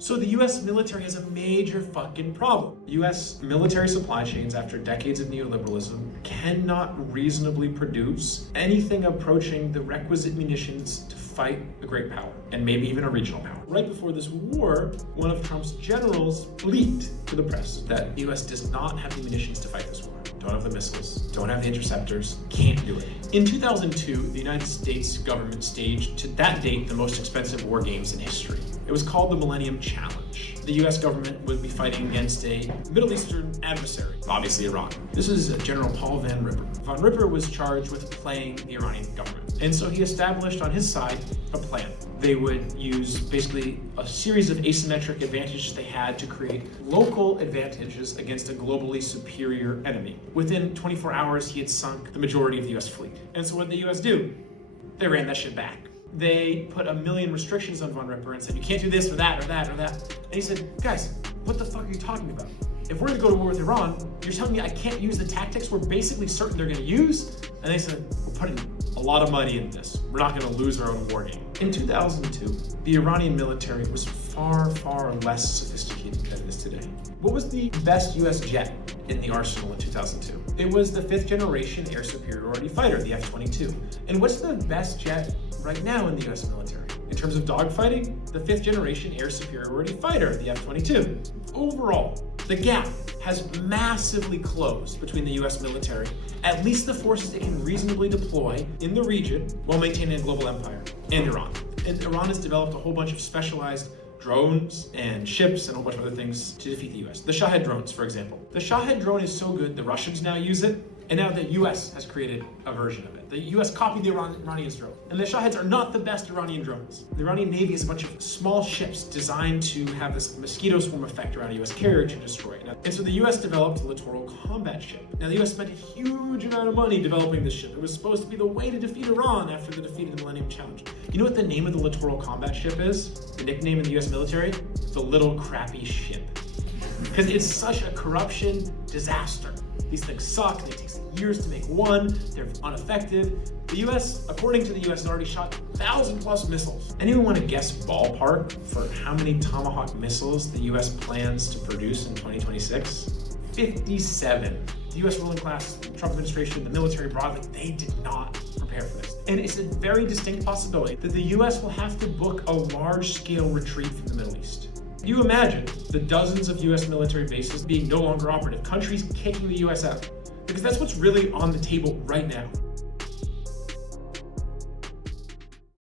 So the US military has a major fucking problem. US military supply chains, after decades of neoliberalism, cannot reasonably produce anything approaching the requisite munitions to fight a great power, and maybe even a regional power. Right before this war, one of Trump's generals leaked to the press that the US does not have the munitions to fight this war. Don't have the missiles, don't have the interceptors, can't do it. In 2002, the United States government staged, to that date, the most expensive war games in history. It was called the Millennium Challenge. The US government would be fighting against a Middle Eastern adversary, obviously Iran. This is General Paul Van Ripper. Von Ripper was charged with playing the Iranian government. And so he established on his side a plan. They would use basically a series of asymmetric advantages they had to create local advantages against a globally superior enemy. Within 24 hours, he had sunk the majority of the US fleet. And so what did the US do? They ran that shit back. They put 1 million restrictions on Von Ripper and said, you can't do this or that or that or that. And he said, guys, what the fuck are you talking about? If we're gonna go to war with Iran, you're telling me I can't use the tactics we're basically certain they're gonna use? And they said, we're putting a lot of money in this. We're not gonna lose our own war game. In 2002, the Iranian military was far, far less sophisticated than it is today. What was the best US jet in the arsenal in 2002? It was the 5th generation air superiority fighter, the F-22. And what's the best jet right now in the US military? In terms of dogfighting, the 5th generation air superiority fighter, the F-22. Overall, the gap has massively closed between the US military, at least the forces it can reasonably deploy in the region while maintaining a global empire, and Iran. And Iran has developed a whole bunch of specialized drones and ships and a whole bunch of other things to defeat the US. The Shahed drones, for example. The Shahed drone is so good, the Russians now use it, and now the US has created a version of it. The US copied the Iranians' drone. And the Shaheds are not the best Iranian drones. The Iranian Navy is a bunch of small ships designed to have this mosquito swarm effect around a US carrier to destroy it. And so the US developed a littoral combat ship. Now the US spent a huge amount of money developing this ship. It was supposed to be the way to defeat Iran after the defeat of the Millennium Challenge. You know what the name of the littoral combat ship is? The nickname in the US military? The Little Crappy Ship. Because it's such a corruption disaster. These things suck, they take years to make one, they're ineffective. The US, according to the US, has already shot 1,000+ missiles. Anyone want to guess ballpark for how many Tomahawk missiles the US plans to produce in 2026? 57. The US ruling class, the Trump administration, the military broadly, they did not prepare for this. And it's a very distinct possibility that the US will have to book a large-scale retreat from the Middle East. You imagine the dozens of US military bases being no longer operative, countries kicking the US out, because that's what's really on the table right now.